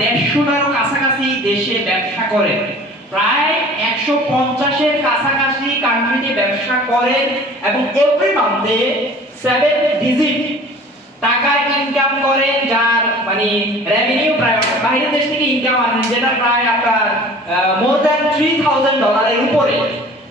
দেড়শোটারও কাছাকাছি দেশে ব্যবসা করেন প্রায় একশো পঞ্চাশের কাছাকাছি কান্ট্রিতে ব্যবসা করেন এবং এভরি মান্থে সেভেন ডিজিট টাকা ইনকাম করেন যার মানে রেভিনিউ প্রায় বাইরের দেশ থেকে ইনকাম আনেন, যেটা প্রায় আপনার মোর দ্যান থ্রি থাউজেন্ড ডলারের উপরে।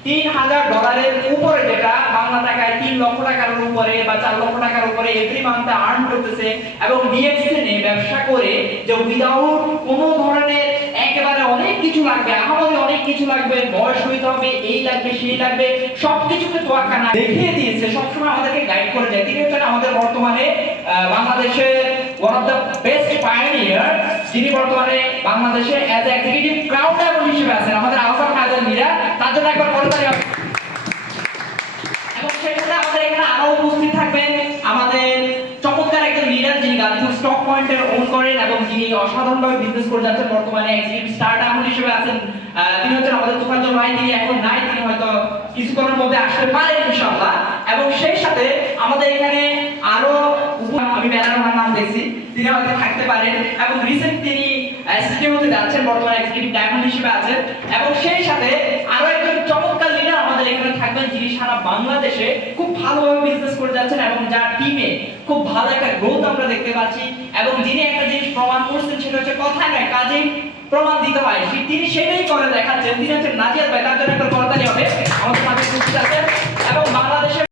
তিন হাজার ডলারের উপরে যেটা বাংলা টাকায় তিন লক্ষ টাকার উপরে বা চার লক্ষ টাকার উপরে এভরি মান্থে আর্ন করতেছে এবং ডিএক্সএনে ব্যবসা করে যে উইদাউট কোনো ধরনের একেবারে অনেক কিছু লাগবে, আমাদের অনেক কিছু লাগবে, বয়স হইতে হবে, এই লাগবে, সেই লাগবে সবকিছুকে তোয়াক্কা না দেখিয়ে দিয়েছে, সবসময় আমাদেরকে গাইড করে যায় তিনি হচ্ছেন আমাদের বর্তমানে বাংলাদেশের one of the best pioneer যিনি বর্তমানে বাংলাদেশে অ্যাজ এক্সিকিউটিভ ক্রাউড হিসেবে আছেন। আমাদের পয়েন্টের ওন করেন এবং যিনি অসাধারণভাবে বিজনেস করে যাচ্ছেন, বর্তমানে এক্সিকিউটিভ স্টার্ট হিসেবে আছেন তিনি হচ্ছেন আমাদের তুফাজ্জল ভাই। তিনি এখন নাই, তিনি হয়তো কিছুক্ষণের মধ্যে আসতে পারেন ইনশাআল্লাহ। এবং সেই সাথে আমাদের এখানে আরও আমি ওনার নাম দেখছি, তিনি হয়তো থাকতে পারেন। এবং রিসেন্ট তিনি অ্যাসিস্ট্যান্ট হতে যাচ্ছেন, বর্তমানে এক্সিকিউটিভ ডায়মন্ড হিসেবে আছেন। এবং সেই সাথে আরও বাংলাদেশে খুব ভালোভাবে বিজনেস করে যাচ্ছেন এবং যার টিমে খুব ভালো একটা গ্রোথ আমরা দেখতে পাচ্ছি। এবং যিনি একটা জিনিস প্রমাণ করছেন সেটা হচ্ছে কথা নয় কাজে প্রমাণ দিতে হয়। তিনি সেটাই করে দেখাচ্ছেন। তিনি হচ্ছেন নাজিয়াত ভাই, তার জন্য একটা